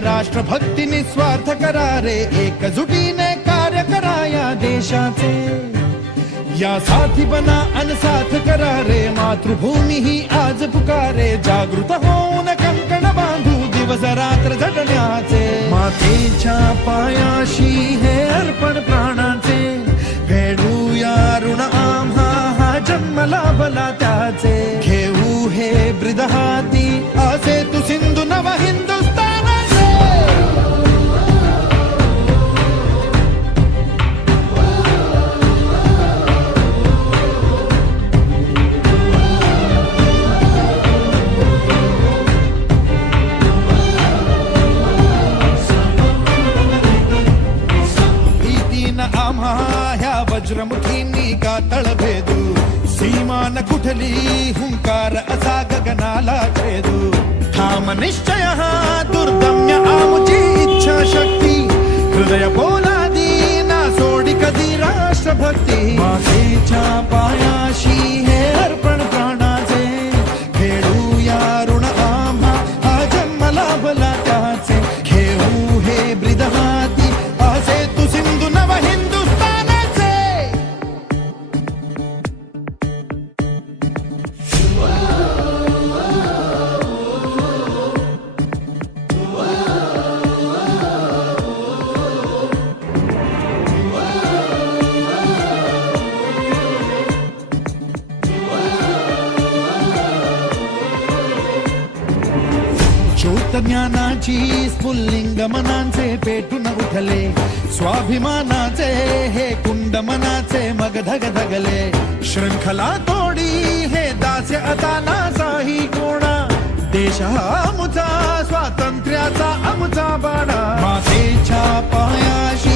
राष्ट्रभक्ती निस्वार्थ करारे, एकजुटीने कार्य करा या देशाचे. या साथी बना अनसाथ करारे, मातृभूमी ही आज पुकारे. जागृत होऊन कंकण बांधू, दिवस रात्र झटण्याचे. मातेच्या पायाशी हे अर्पण प्राणाचे, फेडूया ऋण आम्हा हा जन्म लाभला त्याचे. घेऊ हे ब्रिद हाती, असे तू सिंधू नव हिंदुस्थानाचे. आम्हा ह्या वज्रमुखींनी का तळभेदू, सीमान कुठली हुंकार असा गगनाला छेदू. ठाम निश्चय हा दुर्दम्य आमुची इच्छा शक्ती, हृदय पोलादी ना सोडी कधी राष्ट्रभक्ती. मातेच्या पायाशी हे अर्पण प्राणाचे, फेडूया ऋण आम्हा हा जन्म लाभला त्याचे. घेऊ हे ब्रिद हाती, असे तू सिंधू नव हिंदुस्थानाचे. ज्योत ज्ञानाची स्फुल्लिंग मनांचे पेटून उठले, स्वाभिमानाचे हे कुंड मनाचे मग धग धगले. शृंखला तोडी हे दास्य आता नासाही कोणा, देश हा आमुचा स्वातंत्र्याचा आमुचा बाणा. मातेच्या पायाशी